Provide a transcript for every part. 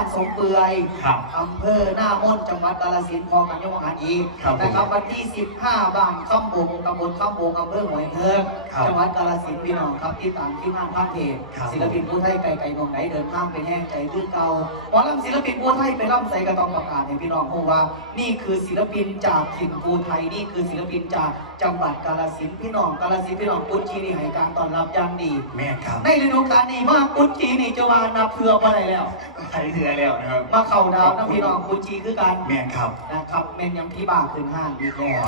านสงเปื่อยครับอำเภอหน้ามนจังหวัดกาฬสินธุ์พอกันยังหันอีกครับนะครับวันที่ 15บ้านข้ามบงตำบลข้ามบงอำเภอหอยเทิงครับจังหวัดกาฬสินธุ์พี่น้องครับที่ต่างที่งานภาคเทศครับ ศิลปินผู้ไทยไก่ไก่นงไหนเดินทางไปแห้งใจขึ้นเก่าหมอลำศิลปินผู้ไทยไปร่ำใส่กระตองประกาศให้พี่น้องเพราะว่า นี่คือศิลปินจากถิ่นภูไทยนี่คือศิลปินจากจังหวัดกาฬสินธุ์พี่น้องกาฬสินธุ์พี่น้องปุ้จีนี่ให้การต้อนรับอย่างดี แม่นครับในฤดูกาลนี้มากปุ้จีนี่จะมานับเพื่อมาได้แล้ว ไทยเถื่อแล้วนะครับมาเข่าดาวนะพี่น้องปุ้จีคือกันแม่นครับนะครับเมนยังที่บ้านขึ้นห้างอีกแล้ว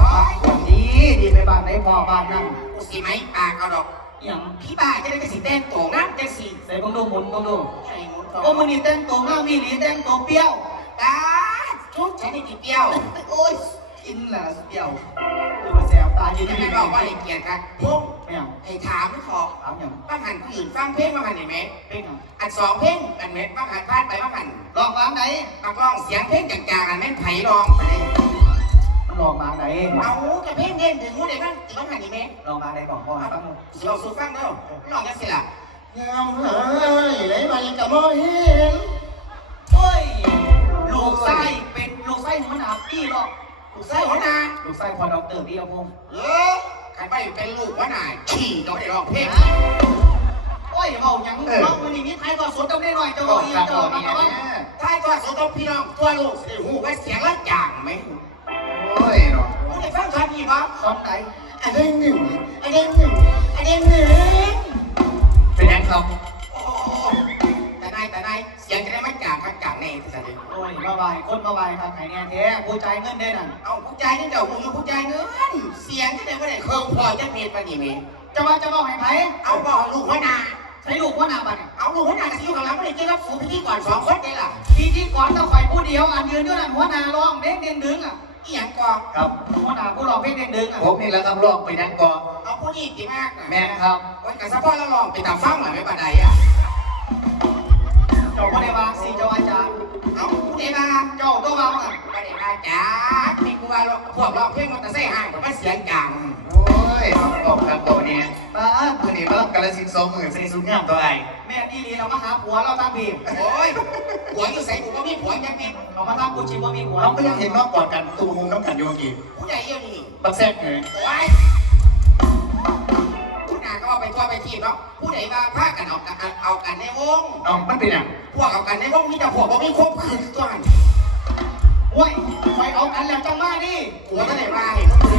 วันนี้ดีไปบ้านไหนพอบ้านนั่งกูสิไหมปากเอาดอกอย่างพี่บ้าจะได้จะสิเต้นโตงน้ำจังสิใส่บังดูหมุนบังดูไอ้หมุนโอ้มือนี่แต่งตัวง่ามมีหลีแต่งตัวเปรี้ยวตาชุดฉันนี่กี่เปรี้ยวโอ้ยกินแหละเปรี้ยว ดูมาแสบตาอยู่จะที่นี่บอกว่าให้เกียรติกันพวกไม่เอาให้ถามขอถามอย่างบ้างหันผู้อื่นฟังเพลงบ้างหันเห็นไหมเป็นอย่างอันสองเพลงกันไหมบ้างหันพลาดไปบ้างหันลองวางไหนบางร้องเสียงเพลงจางๆกันแม่นไผ่ร้องไปลองวาไหนเอาแต่เพลงเด่นถึงหูได้บ้างถึงบ้างหันเห็นไหมลองวาไหนก่อนพ่อตั้งสิเราสู้ฟังเด้อร้องยังสิล่ะงามหายไหลมายังกับมอเห็นโอ้ยลูกไส้เป็นลูกไส้หัวหน้าพี่หรอก ลูกไส้หัวหน้าลูกไส้พอดอกเตอร์พี่เอาพงษ์เออใครไปเป็นลูกหัวหน้าขี่ก็ไม่ได้ร้องเพลงโอ้ยเบาหยังเบามันอย่างนี้ไทยก็สนเจ้าได้หน่อยเจ้าเอาอีกเจ้าเอามาเอามาถ้าตัวสุดต้องพี่น้องตัวลูกสิหูว่าเสียงละจางไหมโอ้ยเนาะผู้ใดฟังชัดนี่บ่ตอนไหนอันนี้หนึ่งอันนี้หนึ่งอันนี้หนึ่งเป็นยังครับ ไม่จางครับจางแน่ที่สุดเลยโอ้ยมาบายคนมาบายทางไหนเนี่ยแท้ผู้ใจายเงินได้นั่นเอาผู้ใจนี่เดี๋ยวมึงอยู่ผู้ใจเงิน เสียงจะได้ไม่ได้เครื่องพอจะเมียนไปนี่มีจะว่าจะบอกให้ไผเอาบอกลูกหัวหน้าใช้ลูกหัวหน้าบัดเนี่ยเอาลูกหัวหน้ากับที่อยู่กับเราไม่ได้เจอกับสูพิธีก่อนสองคนนี่ล่ะทีที่ก่อนต้องคอยผู้เดียวอันยืนด้วยนั่นหัวหน้าร้องเด้งเด้งดึงอะอีหยังก่อนครับหัวหน้าผู้ร้องเพลงเด้งดึงอะผมนี่แหล้วครับลองไปยังก่อนเอาผู้นี้กี่มากน่ะแม่นครับโอ้ยกับสะพอแล้วลองไปตามฟังหน่อยไม่ปานใดอะเจ้าพ่อได้วางสีเจ้าอาจารย์เอาผู้ใดมาเจ้าตัววางอะไม่ได้มาจ้าพี่กูว่าพวกเราเพลงมันจะเส่ห่างมันเสียงจางโอ้ยตอบครับตัวนี้ป้ามือนี้มารับกาลสินธุ์สองหมื่นใส่สุดงามตัวไอ้แม่นี่ลีเรามาหาผัวเราตามบีบโอ้ยผัวอยู่ใส่กูก็มีผัวยังมีเรามาทำกูชิบว่ามีผัวเราก็ยังเห็นน้องกอดกันตูมุมน้ำกันอยู่เมื่อกี้ผู้ใดเยี่ยนี่บักแซกเลยโอ้ย ไปทั่วไปทีเนาะผู้ใดมาพากันเอากันเอากันในวงเอามันเป็นอย่างพวกเอากันในวงมีแต่พวกบ่มีครบคืนตัวนั้นโอ้ยคอยเอากันแล้วจังมาดิผัวจะได้มาเห็นมึงเลย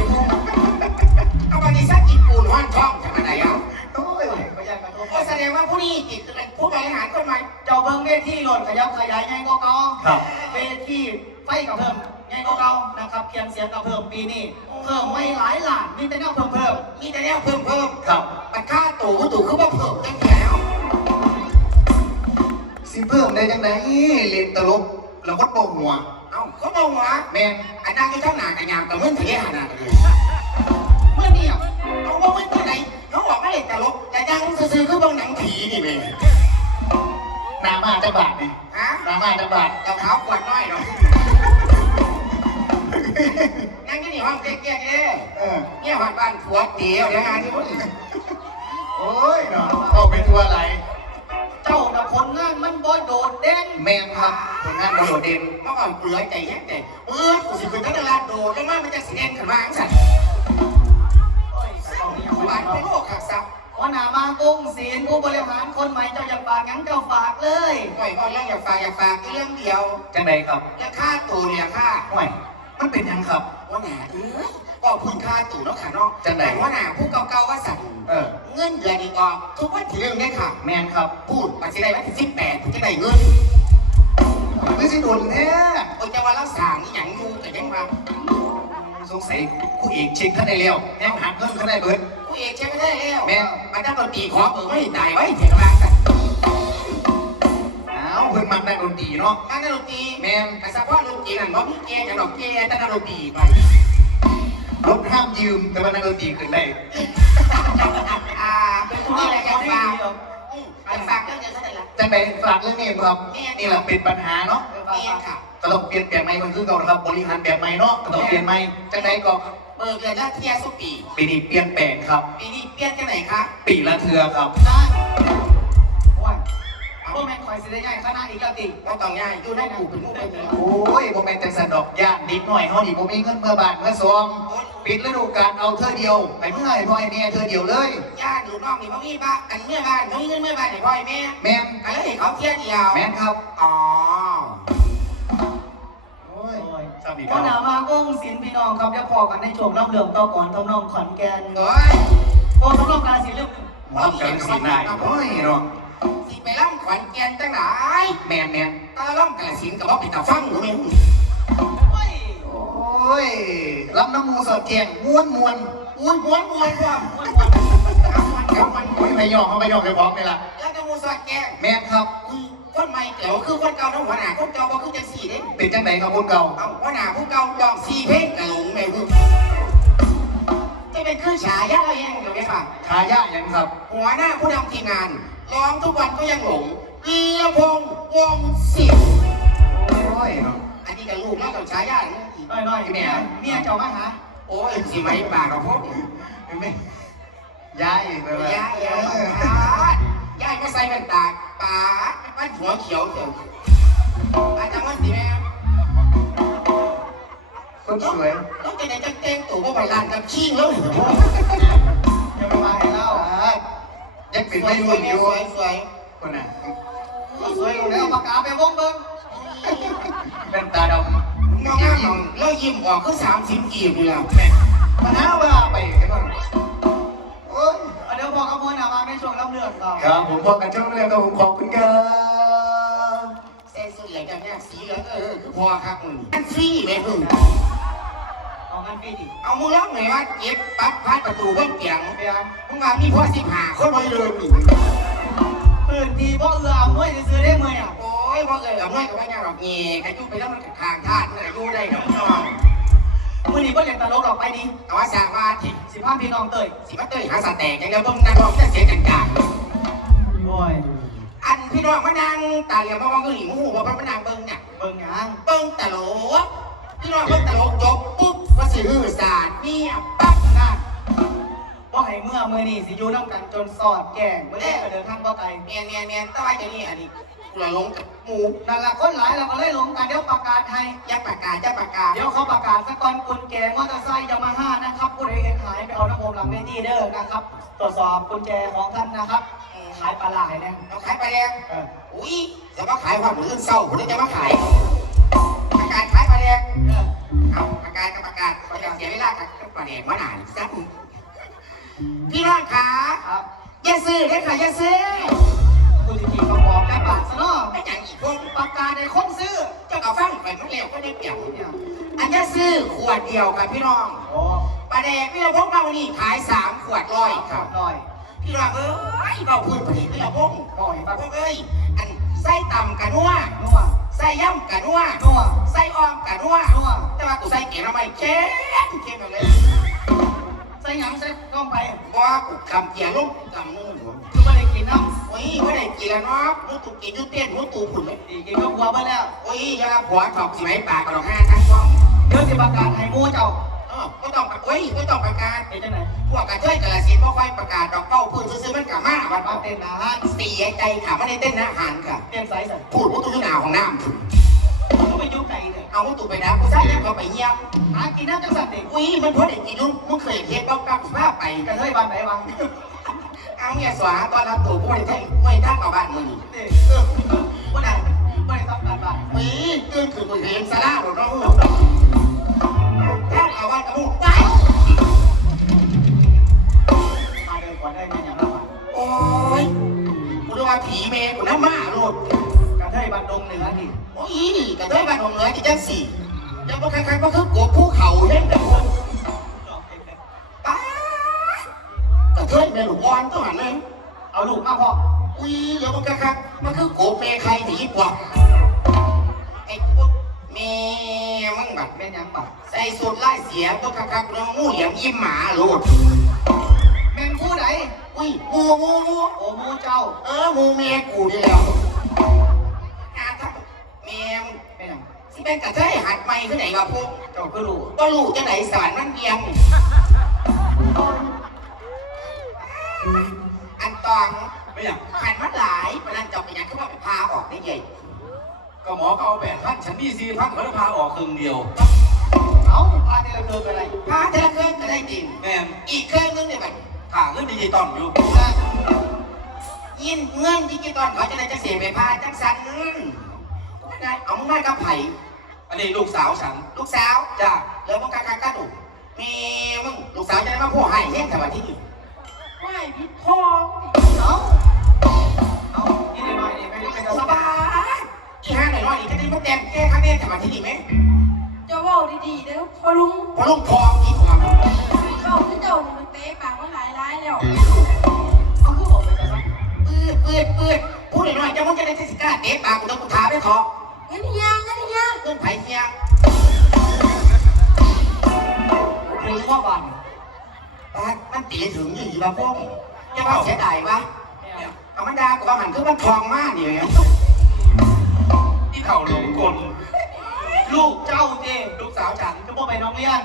เอาไปนี่ซักกินปูนห้อนท้องจากอะไรอะโอ้ยก็ยังกระทบโอ้แสดงว่าผู้นี้จิตผู้บริหารคนใหม่เจ้าเบิ้งเวทีหล่นขยับขยายไงก็เก่าครับเวทีไฟกับเพิ่มไงก็เก่านะครับเคียงเสียงกับเพิ่มปีนี้เพิ่มไม่หลายหลานมีแต่แนวเพิ่มเพิ่มมีแต่แนวเพิ่มเพิ่มครับ มันค่าตู่ตู่คือว่าเพิ่มจังแล้วสิเพิ่มได้จังไดเล่นตลกแล้วก็โป่งหัวเอ้าเขาบอกว่าแม่นอันนั้นคือข้างหน้ากันยามกับเมื่อทะเลหานากันเลยเมื่อนี้อะเอาว่าเมื่อไหร่เขาบอกว่าเล่นตลกแต่ยังซื่อๆคือบางหนังผีนี่เว้ยหนามาจังบาทนี่ฮะหนามาจังบาทเราเท้าขวดน้อยเนาะนั่งที่นี่ห้องเก๊กๆเด้เออเนี่ยห้องบ้านผัวเตี๋ยวเดี๋ยวงานที่มึงโอ้ยเนาะเอาไปทัวร์ไหลเจ้าน่ะผลงานมันบ่โดดเด่นแม่นครับผลงานโดดเด่นเมื่อก่อนเปลือยใจแห้งใจเออกูสิเป็นนักดาราโดดยังว่ามันจะสีแดงขึ้นมาอังสันโอ้ยเอาเนี่ยหวานไปโลกขักซับหัวหน้ามากรุงศรีผู้บริหารคนใหม่เจ้าอยากฝากหยังเจ้าฝากเลยปล่อยก็เรื่องอยากฝากอยากฝากเรื่องเดียวจังไดครับเรื่องค่าตู่เนี่ยค่าห่วยมันเป็นหยังครับว่าหนาเอ้ย ก็คุณค่าตู่เนาะค่ะเนาะจังใดแต่ว่าหนาผู้เก่าๆว่าสั่นเออ เงินเดือนอีกออกทุกวันที่เรื่องเนี่ยค่ะ แม่นครับพูดปัจจัยวันที่สิบแปดจะได้เงินไม่สิโดนแท้โอ้ยจะว่าเราสั่งนี่หยังอยู่แต่ยังว่าสงสัยคู่เอกเช็คท่านได้แล้วแม่งหักเงินท่านได้เบิดผู้เอกใช้ไม่ได้แล้วแม่นมันตั้งดนตรีขอเปิดไม่ตายไว้เถียงมาสั่นอ้าวเพิ่นมักได้ดนตรีเนาะงานดนตรีแม่น แต่เฉพาะดนตรีนั่นบ่มีแกอย่างดอกแกแต่ดนตรีไป รถห้ามยืม แต่ว่านักดนตรีขึ้นได้อ่าเป็นผู้ที่อะไรกันฝากอืมไปฝากเรื่องเดียวเท่านั้นละจังไดฝากเรื่องนี้ครับนี่แหละเป็นปัญหาเนาะนี่ค่ะก็ต้องเปลี่ยนแปลงใหม่มันคือเก่านะครับบริหารแบบใหม่เนาะก็ต้องเปลี่ยนใหม่จังไดก็เบิกเงินละเทียสุปีปีนี้เปลี่ยนแปลงครับปีนี้เปลี่ยนจังไหนคะปีละเทือครับได้โอ้ยเอา พวกแม่งคอยสิได้ใหญ่คณะอีกแล้วติว่าต้องง่ายอยู่ในกูเป็นงูเป็นงูโอ้ยโมเมนต์จังสันดอกย่านนิดหน่อยเขานี่ผมมีเงินเมื่อบาทเมื่อซองปิดฤดูกาลเอาเธอเดียวไปเมื่อไหร่พ่อไอ้แม่เธอเดียวเลยญาติอยู่นอกนี่บ่มีบ้านกันเมื่อบ้านบ่มีเงินเมื่อบ้านให้พ่อแม่แม่นกันเลยเขาเที่ยวเดียวแม่นครับอ๋อโอ้ยสามีก็เขาหนามาวงศิลป์พี่น้องครับจะพอกันในช่วงน้ำเหลืองต่อก่อนทำนองขอนแก่นโอ้ยโอ้ทำนองกาลสินธุ์เรื่องหมอบ ไปล่ำขวัญแก่นจังไหนแม่นแม่นตาล่ำกระสินกับบ่ปิดตาฟังหรือไม่โอ้ยโอ้ยลำน้ำมูสอดแจงม้วนม้วนอุ้ยม้วนม้วนความม้วนม้วนเอามันเอามันโอ้ยไม่ยอมเขาไม่ยอมไปพร้อมเลยล่ะแล้วจะมูสวัสดิ์แกแม่นครับอุ้ยคนใหม่เก๋วคือคนเก่าน้องหัวหน้าคนเก่าบ่คือจังสี่เด้เป็นจังไหนครับคนเก่าเอาหัวหน้าผู้เก่าลองสี่เพลงกระหลงแม่พึ่งจะเป็นคือฉายาอะไรยังเดี๋ยวไปฟังทายาทยังครับ หัวหน้าผู้นำทีมงาน ร้องทุกวันก็ยังหลงวีรพงษ์วงศิลป์โอ้ยเนาะอันนี้กับลูกแล้วกับฉายาเนี่ยน้อยน้อยๆเมียเมียเจ้ามาหาโอ้ยสิไหมปากกับพวกไม่ย้ายอีกเลยว่ะยายยายยายก็ใส่แว่นตาปาดมันหัวเขียวเถอะอาจจะมันสิแม่คนสวยต้องจะได้จังเต้งตู่ว่าไปลานกับขี้แล้วเหรออย่าไปมาให้เล่าอ่า ยังเป็นสวไม่ยสรู้วยอยู่สวยสวยคนน่ะสวยๆแล้วปากกาไปวงเบิ้งเป็นตาดมองหน้ามองแล้วยิ้มออกก็สามสิบกีบอยู่แล้วำมาหาว่าไปกันบ้างโอ้ยเดี๋ยวพอกระมวลเอามาในช่วงน้ำเหลืองเราครับผมพอกันช่วงเรื่องครับผมขอบคุณครับใส่สุดเหลืองกับเนี่ยสีเหลืองเออคือพอครับมึงอันฟรีไหมพึ่ง เอางั้นพี่ดิเอามือล็อกหน่อยว่าเก็บปั๊บพัดประตูเพิ่มเปียงเบียร์มึงมามีพ่อสิบห้าคนไว้เลยนี่ปืนทีพ่อเอือเอาด้วยซื้อได้เมื่อยอะโอ้ยว่าเอ่ยกับไม่กับไม่ยากหรอกเงี้ยใครยุ่งไปแล้วมันทางธาตุเนี่ยยุ่งได้กับน้องมือนี้ก็เรียนตลกหรอกไปดิแต่ว่าสร้างว่าที่สิบห้าพี่น้องเตยสิมาเตยหาสแต็กอย่างเดียวเบิ่งนักร้องจะเสียงจังโอ้ยๆอันพี่น้องมานั่งตาเหลี่ยมมามองก็หลีมูว่าพระมานั่งเบิ่งเนี่ยเบิ่งหยังเบิ่งตลก พี่น้องเบิ่งตลกจบปุ๊บก็สิฮือสารเนี่ยปั๊บนะว่าให้เมื่อมือนี่สิอยู่น้ำกันจนสอดแก่งเมื่อนี้ก็เดินทางบ่ไกลเมียนเมียนเมียนต่ว่าเดี๋ยวนี้อันนี้กูละลงหมูนั่นละคนหลายเราก็เลยหลงกันเดี๋ยวประกาศให้ยักปากกายักปากกาศเดี๋ยวเขาประกาศสักอนกุญแจมอเตอร์ไซค์ยามาฮ่านะครับผู้ใดเห็นขายไปเอาน้ำผมหลังเวทีเด้อนะครับ ตรวจสอบกุญแจของท่านนะครับขายปลาไหลเนี่ยเราขายไปแดงอุ้ยจะมาขายความหรือเศร้าผมจะมาขาย ประกาศขายไปแดงเออเอาประกาศกับประกาศประกาศเสียเวลากับประเด็นมาหนานสักพี่น้องขาครับอย่าซื้อได้ค่ะอย่าซื้อคุณจะขี่กระบอกแม่ปากซะเนาะไม่อย่างอีกพวกประกาศในคนซื้อเจ้ากับฟังไปมันเร็วก็ได้เปรียบเนี่ยอันอย่าซื้อขวดเดียวกับพี่น้องโอ้ประเด็นพี่เราพกมาวันนี้ขายสามขวดร้อยคขัรับบหน่อยพี่น้องเอ้ยเราพูดประเด็นพี่เราพกหน่อยปาปากกเอ้ยอันไส้ต่ำกะนัวนัวไส้ย่ำกะนัวนัวไส้อ้อมกะนัวนัวแต่ว่ากูใส่เก๋ทำไมเค็มเค็มแบบนี้ใส่หยังใส่กล้องไปเพราะว่ากูกำเกียร์ลงกำนึงหัวคือไม่ได้กินน้โอ้ยไม่ได้กินแล้วเนาะมูตูกินยูเตี้ยนมูตูผุนเลยำดีกินก็กลัวไปแล้วโอ้ยอยาผัวถอกสิไหมปากกระดองห้าทั้งสองเดี๋ยวจะประกาศให้หมูเจ้า เออก็ต้องโอ้ยก็ต้องประกาศเป็นจังไหนพวกกระเทยกระสินพวกไฟประกาศดอกเก้าพื้นซื้อๆมันกลับมาวันมามาเต้นอาหารเสียใจค่ะไม่ได้เต้นอาหารค่ะเต้นไซส์สันพูดมูตูอยู่หนาวของน้ำก็ไปยุ่งไก่เถอะเอามูตูไปนะกูใส่ยังเขาไปเยี่ยมหากินน้ำจังสัตว์เด็กอุ้ยมันพอได้กินยุ่งมึงเคยเห็นบ้างกับภาพไปกระเทยบ้านไหนวะเอาเนี่ยสวาตอนรับตัวกูไม่ได้ไม่ได้กับบ้านมึงเด็กเออว่าไหนว่าไหนต้องการบ้านอุ้ยตื่นขึ้นกูเห็นซาร่าหรอเนาะถ้าเอาว่ากับมึงไปมาเดินก่อนได้ไหมอย่างละบาโอ้ยกูเรียกว่าผีเมย์กูน้ำมาโลดกระเทยบ้านดงเหนือนี่โอ้ยกระเทยบ้านของเหนือที่จังสี่ยังบ่คล้ายๆก็คือกบภูเขาเล่นแต่คนป้ากระเทยเมลูกอ่อนตัวนั้นเลยเอาลูกมาพ่ออุ้ยเดี๋ยวมันก็ครับมันคือโกเมย์ใครที่ญี่ปุ่น มึงแบบเป็นหยังบัตรใส่สูตรไล่เสียพวกคักๆน้องงูเหลี่ยมยิ้มหมาโลดแม่งผู้ไหนอุ้ยงูงูงูโอ้หมูเจ้า เอองูเมียกูนี่แล้วอาทับเมียมเป็นหยังสิเป็นกระเทยหัดใหม่ที่ไหนวะพวกเจ้าก็รู้ก็รู้จะไหนสวรรค์มันเบียงอันตองไม่อยากขันมันหลายมันนั่นจะไปยังขึ้นมาไปพานี่ใหญ่ ก็หมอก็เอาแปดพันฉันมีสี่พันเขาจะพาออกครึ่งเดียวเอาพาเจริญเดินไปอะไรพาเธอเครื่องก็ได้จริงแม่นอีกเครื่องนึงเนี่ยมันข่าเงินดิจิตอลอยู่ยินเงินดิจิตอลเขาจะได้จะเสียไปพาจังสันก็ได้เอามึงมากับไผ่อันนี้ลูกสาวฉันลูกสาวจ้าแล้วมึงกากากาดูมีมึงลูกสาวจะได้มาพูดให้เฮ้ยแต่วันที่นี่ไม่พิดทอ อยหน่อยจะได้มาแต้มแก้ครั้งนี้แต่วันที่นี่ไหมจะเว่าดีๆเด้อพอลุงพอลุงทองอีกว่าเว้าคือเจ้านี่มันเตะปากมันหลายร้ายแล้วเอาคือบอกไปกันซะปืดปืดปืดพูดหน่อยๆจะมึงจะได้เทศกาลเตะปากกูต้องกูท้าไปขอเงินยังเงินยังเงินไผ่เฮียถึงว่าวันปากมันตีถึงยี่บ้าพวกจะว่าเสียดายวะเอามันดากูว่าหันคือมันทองมากนี่ไง ที่เข่าหลงกลลูกเจ้าเจลูกสาวฉันจะบอกไปน้องเลี้ยน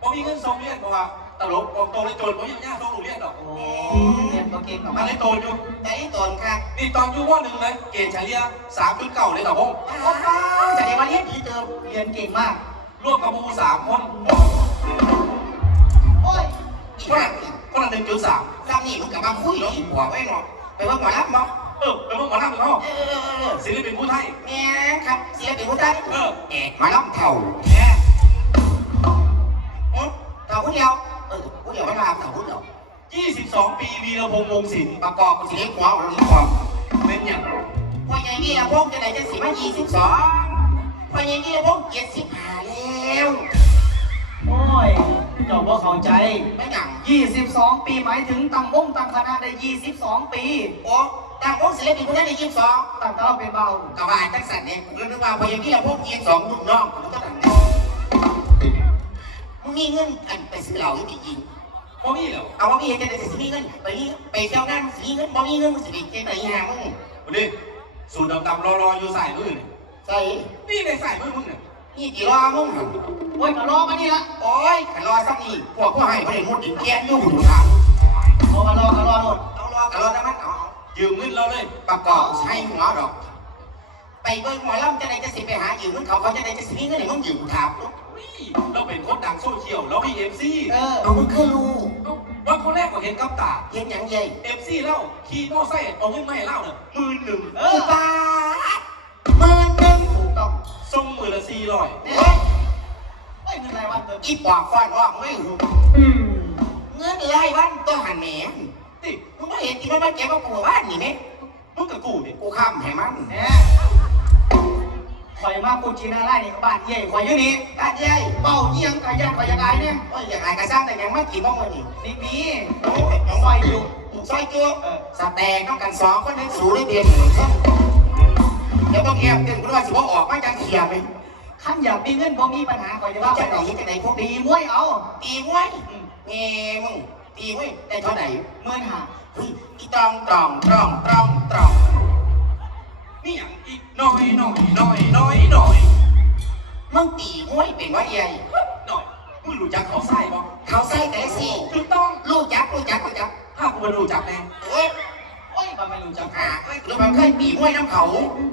ผมมีเงินส่งเรียนเพราะว่าตลกบอกโตเลยโจรผมยังยากส่งลูกเรียนดอกโอ้เรียนตัวเก่งหน่มาอยเลยโตอยู่แต่นี่ตนครับนี่ตอนอยู่ว่าหนึ่งนะเกณฑ์เฉลี่ยสามจุดเก้าเลยต่อพงโอ้ป้าแสดงว่าเรียนดีเติมเรียนเก่งมากร่วมกับมูสามคนโอ้ยอีกคนห้าละคนละหนึ่งจุดสามลำนี่มึงกลับมาคุยเนาะอีหัวไว้เนาะไปว่าหมอรับเนาะ เออเป็นพวกหมอลำเป็นพ่อเออเออเออศิลปินผู้ไทยแม่ครับเสียเป็นผู้ใต้เออเอกมาล้ำเท่าแม่อืมเท่าผู้เดียวเออผู้เดียวไม่ลาเท่าผู้เดียวยี่สิบสองปีวีรพงษ์วงศิลป์ประกอบกับสีหัวของสีหัวเป็นอย่างพ่อใหญ่พี่ละพงจะได้จะสีมายี่สิบสองพ่อใหญ่พี่ละพงเจ็ดสิบห้าแล้วโอ้ยเจ้าว่าเข้าใจไม่หนัง22 ปีหมายถึงตั้งวงตั้งคณะได้ 22 ปี โอ้ ต่างวงศิลปินผู้ใต้ได้ยี่สิบสองตั้งแต่เราเป็นเบากระบายจักสันเนี่ยเรื่องว่าพ่อใหญ่พี่ละพงยี่สิบสองลูกน้องมันก็ต่างมึงมีเงินกันไปซื้อเหล้าที่จริงพ่อพี่เหรอเอาว่ามีจะได้สิมีเงินไปไปเที่ยวงานสิมีเงินบ่มีเงินมึงสิไปเจ๊ไหนหามึงวันนี้สูตรดำๆรอๆอยู่ใส่มือนี่ใส่นี่ในใส่มือมึงเนี่ยนี่กี่รอมึงโอ้ยก็รอมานี่ละโอ้ยขันรอสักนี่พวกผู้ให้เขาได้มุดดินแกนอยู่หูทางรอมารอก็รอโลดเอารอกันรอได้มันเอา ยืมเงินเราเลยประกอบใช้หัวดอก ไปเบิ่งหมอลำจะได้จะสิไปหายืมเงินเขาเขาจะได้จะสิมีเงินให้มึงยืมถามลูกนี่เราเป็นคนดังโซเชียลเรามีเอฟซีเออเอามึงคือรู้วันคนแรกก็เห็นกับตาเห็นหยังใหญ่เอฟซีเล่าขี่มอไซค์เอาเงินมาให้เล่าเนี่ยหมื่นหนึ่งเออุอบาทหมื่นหนึ่งถูกต้องส่งหมื่นละสี่ร้อยเฮ้ยเฮ้ยเงินรายวันเติมอีปอกฟ้อนว่าไม่รู้เงินรายวันตัวหันแหม ติมึงไม่เห็นที่มันมาเก็บมากูบ้านนี่ไหมมึงกับกูเนี่ยกูข้ามให้มันแหมข่อยมาปูจีน่าไล่นี่ก็บ้านใหญ่ข่อยอยู่นี่บ้านใหญ่เบ้าเยี่ยงกะย่างข่อยยังไงเนี่ยโอ้ยอย่างไรก็สร้างแต่ยังไม่กี่บ้องเลยนี่นี่มีโอ้ยน้องซซออยยออยู่ยู่ซอยเกลือเออสแตกต้องกันสองคนให้สูได้เบียนหนึ่งครับเดี๋ยวต้องแอบเต้นกูว่าสิว่าออกมาจากเขียไหมขั้นอยากมีเงินบ่มีปัญหาข่อยจะว่าไปจะไหนไหนจะไหนพวกตีมวยเอาตีมวยเงี้ยมึง ตีมวยได้เท่าไหร่เมื่อหาเฮ้ยอีตรองตรองตรองตรองตรองนี่อย่างอีกน้อยน้อยน้อยน้อยน้อยมึงตีมวยเป็นว่าใหญ่น้อยมึงรู้จักเขาไส้บ่เขาใส่แต่ละสี่ถูกต้องลูกจักลูกจักลูกจักถ้ากูไม่รู้จักแน่เอ้ยโอ้ยมันไม่รู้จักหาเอ้ยหรือมันเคยตีมวยน้ำเขา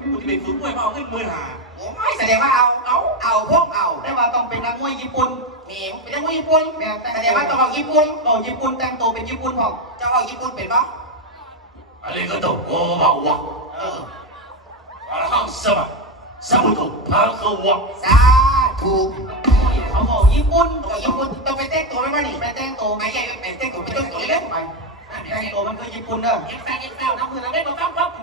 กูจะไปฝึกมวยมาเอาเงินหมื่นห้าโอ้ยแสดงว่าเอาเอาเอาพวกเอาได้ว่าต้องเป็นนักมวยญี่ปุ่นเมียเป็นนักมวยญี่ปุ่นแบบแสดงว่าต้องเอาญี่ปุ่นเราญี่ปุ่นแต่งตัวเป็นญี่ปุ่นพอเจ้าเอาญี่ปุ่นเป็นปะอะไรก็ต้องโอ้บ่าวะเอออาหังสมาสมุทรพาเขาวะสาธุเขาบอกญี่ปุ่นต้องเอาญี่ปุ่นต้องไปแต่งตัวไหมวะนี่ไปแต่งตัวไม่ใหญ่ไปแต่งตัวไปแต่งตัวเล่นไปแต่งตัวมันคือญี่ปุ่นเด้อเอ็นแฟนเอ็นแฟนน้ำมือเราไม่มาฟังฟังจ้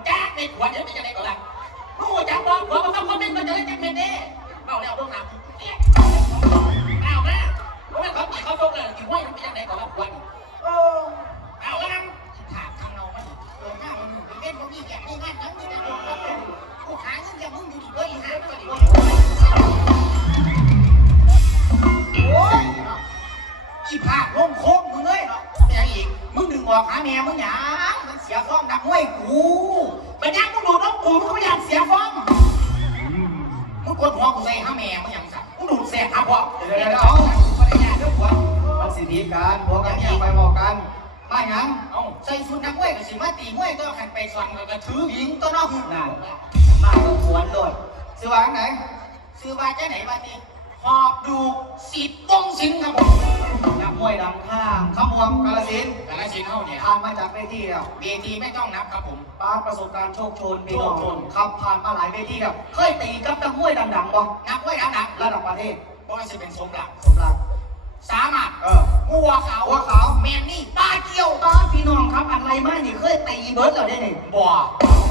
ซื้อวางไหน ซื้อมาจากไหนมาเนี่ยหอบดูสิบวงสิงครับผมนักมวยดังข้างขมวงกาลสินธุ์แต่ละสินเท่าเนี่ยผ่านมาจากเวทีแล้วเวทีไม่ต้องนับครับผมป้าประสบการณ์โชคโชนพี่น้องโชคโชนขับผ่านมาหลายเวทีแล้วเคยตีกับนักมวยดังๆบ่นับไว้แล้วนับระดับประเทศเพราะว่าจะเป็นสมหลัก สมรัก สามารถเออหัวขาวหัวขาว แมนนี่ป้าเกี่ยวป้าพี่น้องครับอะไรมานี่เคยตีเบิร์ดเหรอได้นี่บ่สิเคยยัง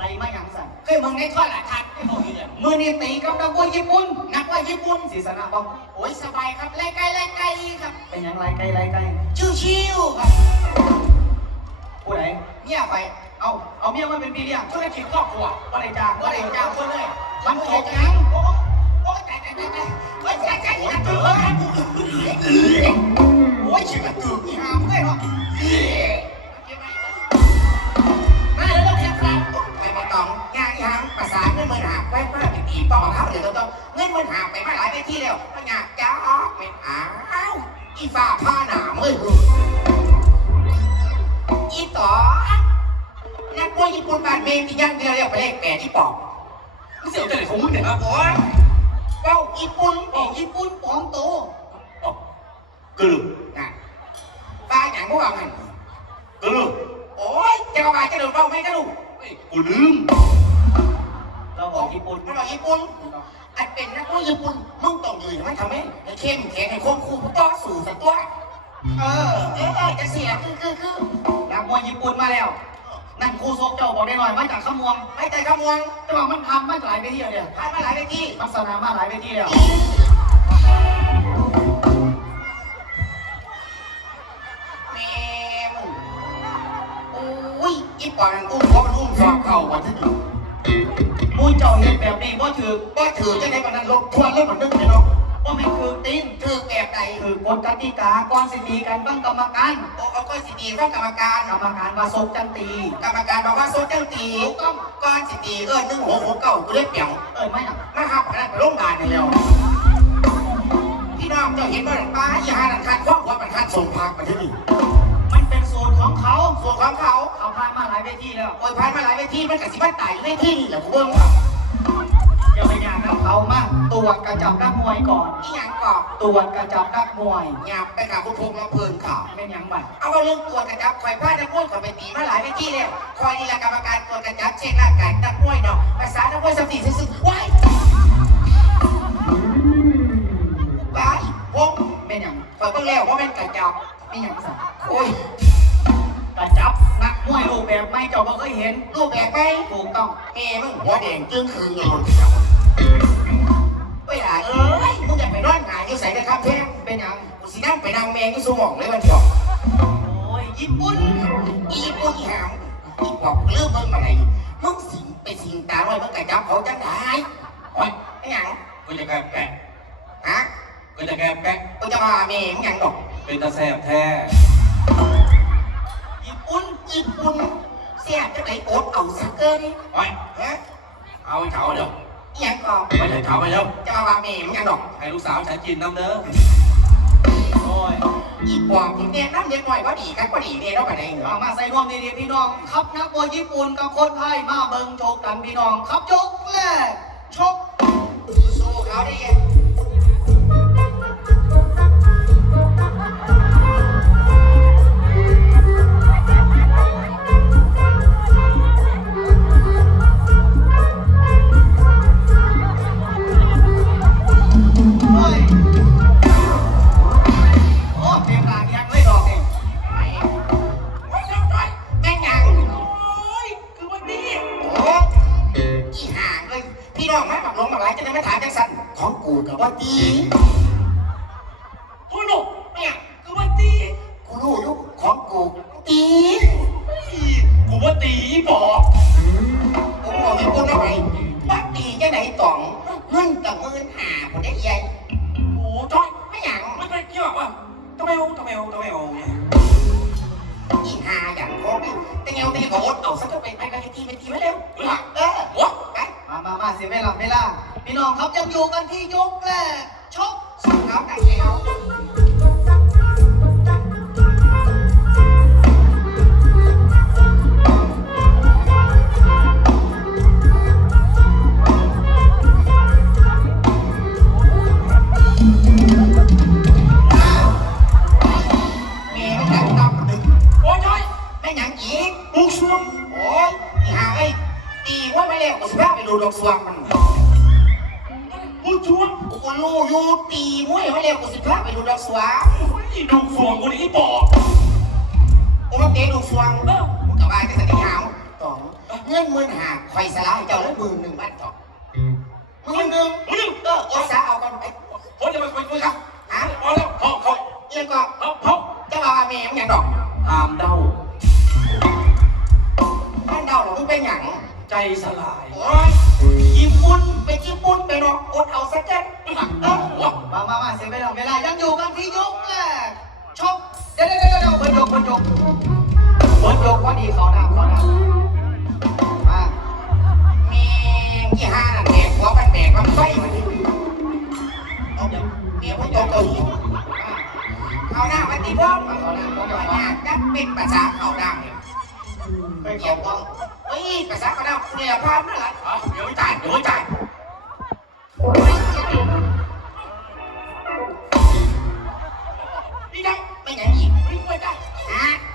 ไงอะไรมาอย่างสั่นเคยมึงในทอดหลายทัดไม่บอกอยู่เนี่ยมือนี่ตีกับนักมวยญี่ปุ่นนับว่าญี่ปุ่นศีสนะบ่โอ้ยสบายครับไล่ไกลไล่ไกลครับ เป็นหยังไรไกลไรไกลชิวๆครับผู้ใดเนี่ยไป เอาเอาเมียมาเป็นพี่เลี้ยงธุรกิจครอบครัวว่าไรจ้างว่าว่าไหนไรจ้าจ้างงคนเลยมันตกยัยังงโอ้โอ้ใจใจใจใจโอ้ยใจใจใจเกินโอ้ยชีวิตตื่นอีหาม ไปเลขแปดที่ปอกมึงเสียวใจของมึงเนี่ยครับโอ้ยเว้าญี่ปุ่นโอ้ญี่ปุ่นปลอมโตวกลืมนะป้าอย่างพวกเราไงกลืมโอ้ยจะมาว่าจะโดนเบ้าไหมก็ดูเฮ้ยกูลืมเราบอกญี่ปุ่นมันบอกญี่ปุ่นอันเป็นนักมวยญี่ปุ่นมึงต้องยืนมันทำไมให้เข้มแข็งให้คมคู่ต่อสู้สักตัวเออเออจะเสียคือคือคือนักมวยญี่ปุ่นมาแล้ว นั่นครูซกเจ้าบอกได้หน่อยมาจากขมวงไม่ใจขมวงแต่ว่ามันทำมาหลายเวทีแล้วเนี่ยผ่านมาหลายเวทีลักษณะมาหลายเวทีแล้วแม่มึงโอ้ยอีปอนอุ้มเพราะมันอุ้มสอบเข่าวันที่หนึ่งมูเจ้าเห็นแบบนี้บ่ถือก็ถือจะได้วันนั้นลบทวนเล่นเหมือนนึงเลยเนาะ บ่ไม่นคือตีนถือแบบไหนคือกฎกติกาก่อนสิตีกันต้องกรรมการโอ้เอาก็สิดีต้องกรรมการกรรมการว่าซกจันตีกรรมการบอกว่าโซเจ้าตีถูกต้องก้อนสิตีเออหนึ่งหัวหัวเก่ากูเล็บเปี่ยวเอ้ยไม่หนักมาครับพนักไปโรงพยาบาลนี่แล้วพี่น้องเจ้าเห็นว่าป้าอีหานันคันครอบครัวมันคันส่งพักมาที่นี่มันเป็นสูตรของเขาส่วนของเขาเขาผ่านมาหลายเวทีแล้วโอยพานมาหลายเวทีมันกับสิบ้านตายอยู่ในที่นี่แหละกูเบิ่งว่า จะไปอย่างนักเขามาตรวจกระจับนักมวยก่อนอีหยังกอบตรวจกระจับนักมวยหยาบไปกับผู้พงมาเพลินข่าวเป็นหยังบัดเอาว่าเรื่องตัวกระจับคอยพานักมวยคอยไปตีมาหลายเวทีแล้วคอยนี่แหละกรรมการตัวกระจับเช็คร่างกายนักมวยเนาะภาษานักมวยสติซื่อๆว้ายไปวงเป็นหยังคอยเบิ่งแล้วว่าเป็นกระจับเป็นหยังสั่นโอ้ย กระจับนักมวยรูปแบบไม่เจ้าบ่เคยเห็นรูปแบบไหมถูกต้องแม่มึงหัวแดงจึงคือเงาเวลาเอ้ยมึงอยากไปนอนหงายอยู่ใส่นะครับแท้เป็นหยังกูสินั่งไปนั่งแมงที่สมองเลยวันก่อนโอ้ยญี่ปุ่นอีปุ่นหามอีบอกเลือกเบิ่งมาไหนมึงสิงไปสิงตาไว้มึงกระจับเขาจังได้โอ้ยไอ้หยังกูจะแกบแกะฮะกูจะแกบแกะกูจะมาแม่มึงหยังดอกเป็นตาแสบแท้ ญี่ปุ่นญี่ปุ่นเสียจะไปโอดเอาสักเกินโอ้ยฮะเอาไอ้เขาเดี๋ยวอีหยังก่อนไม่ใช่เขาไปแล้วจะมาว่าแม่มึงหยังดอกให้ลูกสาวฉันกินน้ำเด้อโอ้ยอีปอบที่เนี่ยน้ำเล็กน้อยว่าดีกันว่าดีเนี่ยเราไปไหนเหรอเอามาใส่รวมดีๆพี่น้องครับนักมวยญี่ปุ่นกับคนไทยมาเบิ่งโชกกันพี่น้องครับยกแรกชกสู้เขาได้ไง น้องครับยังอยู่กันที่ยกแรกชกสังน้องไก่แก้ว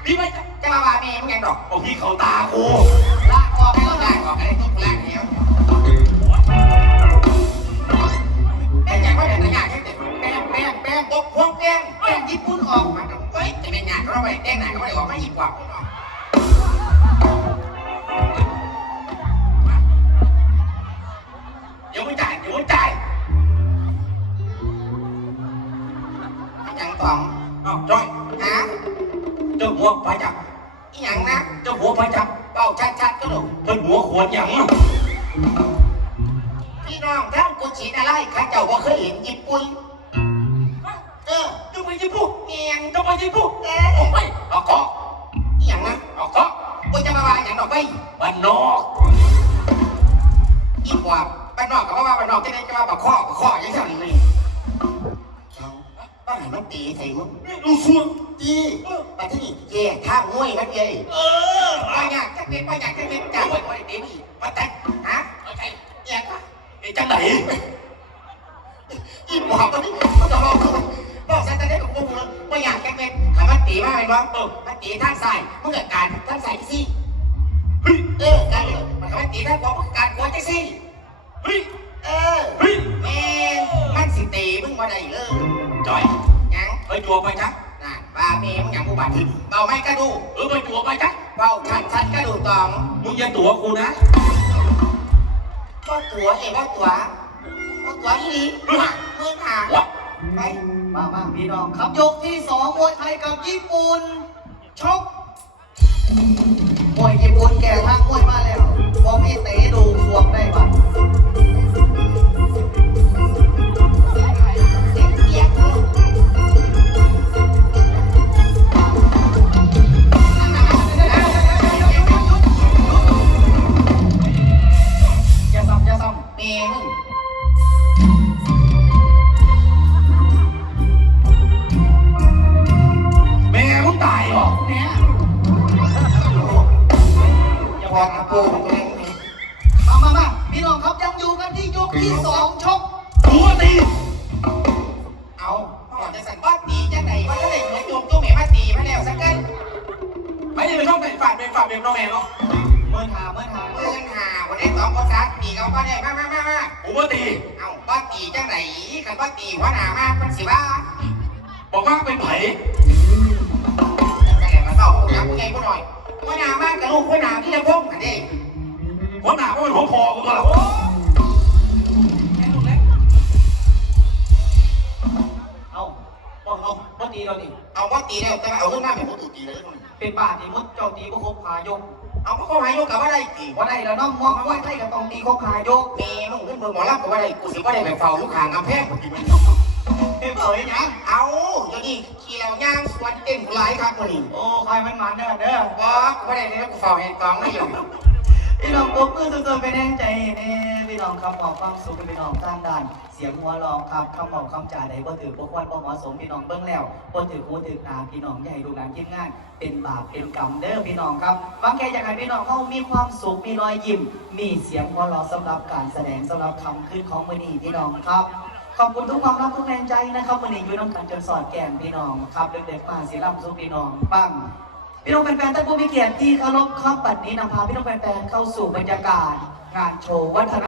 พี่ไม่จ่ายจะมาว่าแม่มึงหยังดอกโอ้พี่เขาตากูลากออกให้เราได้ออกอะไรทุกลากแล้วแม่งหยังว่าเป็นตะยากแค่เด็กแป้งแป้งแป้งตกพวงแป้งแป้งญี่ปุ่นออกมาเฮ้ยจะเป็นหยังเราไปแป้งไหนก็ไม่ได้ออกมาอีกกว่า หัวไปจับอีหยังนะเจ้าหัวไปจับเป่าชัดๆก็ดูเพิ่นหัวขวดหยังพี่น้องท่านกุชินอะไรข้าเจ้าบ่เคยเห็นญี่ปุ่นเออเจ้าไปญี่ปุ่นเมียงเจ้าไปญี่ปุ่นเอโอ้อยเอาเกาะอีหยังนะเอาเกาะกูจะมาว่าอย่างดอกไปบ้านนอกอีกว่าบ้านนอกกับว่าบ้านนอกจะได้จะว่าบักข้อบักข้อยังสั่ง ให้มันตีใส่มึงดูสวงตีไปที่นี่แย่ข้างมวยมันเย่เออว่าอยากจะเป็นว่าอยากจะเป็นจ้าไว้ไว้ตีนี่มาแต่ฮะเอาใจอีหยังนะไอ้จังไหนอีบอกมันนี่มันจะบอกบอกใส่ตาเด็กกับกูเลยว่าอยากจะเป็นถ้ามันตีมาเป็นว่าเออมันตีท่างซ้ายมึงเกิดการท่างซ้ายสิเฮ้ยเออการมันก็มันตีท่างขวามึงการขวาจะสิเออแม่มันสิตีมึงมาได้เลยจอย ยังไปจัวไปจักน่ะบ้าแม่มึงยังกูบาดเบาไม่กระดูเออไปจัวไปจักเบาชัดชัดกระดูตองมึงอย่าตัวกูนะก็ตัวเองว่าตัวก็ตัวอีหลีมามึงหาวัดไปมามาพี่น้องครับยกที่สองมวยไทยกับญี่ปุ่นชกมวยญี่ปุ่นแก่ทางมวยมาแล้วพอมีเตะดูสวงได้ปะเอย่อกนะปูมึงเองมามามาพี่น้องครับยังอยู่กันที่ยกที่สองชกหัวตีเอาก่อนจะสั่นว่าตีจังไหนว่าจะได้เหมือนโยมตัวแม่มาตีมาแล้วสักกันไม่ได้ไปชอบไปฝากเป็นฝากเป็นน้องแม่เนาะเมื่อหาเมื่อหาเมื่อหาวันนี้สองภาษาตีเขาก็ได้มามามามาผมว่าตีเอาว่าตีจังไหนกันว่าตีหัวหน้ามาเป็นสิว่าบอกว่าเป็นไผ่จะไหนมาเต่าผู้ยังผู้ใหญ่ผู้หน่อย หัวหน้ามากกับลูกหัวหนาที่จะพุ่งกันดิหัวหน้าก็เป็นหัวพอกูตัวละเอาบอกเอาเมื่อตีเราดิเอาว่าตีแล้วแต่เอาขึ้นมาแบบผู้ตีเลยเป็นบาดีมดเจ้าตีก็คบขายก เอาก็เขายโยกับว่าได้ตีว่าได้แล้วน้องมองมวยไทยกับตองตีคบขายกมีมึงขึ้นมือหมอรับกับว่าได้กูสิว่าได้แบบเฝ้าลูกหางกำแพงเฮ้ยเอ๋ยนะเอาเดี๋ยว นี้ขี่เราย่างสวนเต้นหลายครับวันนี้โอ้คอยมันมันเด้อเด้อบอกว่าได้เลยกูเฝ้าเห็นกองไม่อยู่พี่น้องปรบมือสุดๆเป็นแรงใจนี่พี่น้องคำบอกความสุขพี่น้องสร้างด่าน เสียงหัวร้องครับคำบอกคำจ่าใดบ่ถือบ่ควรบ่เหมาะสมพี่น้องเบิ่งแล้วบ่ถือคูถือนาพี่น้องใหญ่ดูงานทีมงาน เป็นบาปเป็นกรรมเด้อพี่น้องครับบางแค่อยากให้พี่น้องเขามีความสุขมีรอยยิ้มมีเสียงหัวเราะสำหรับการแสดงสำหรับคำขึ้นของมื้อนี้พี่น้องครับ ขอบคุณทุกความรักทุกแรงใจนะครับวันนี้อยู่น้องกันจนสอดแก่นพี่น้องครับเด็กๆมาศิลป์สุขพี่น้องปั้งพี่น้องแฟนๆท่านผู้มีเกียรติที่เคารพครับบัดนี้นำพาพี่น้องแฟนๆเข้าสู่บรรยากาศงานโชว์วัฒน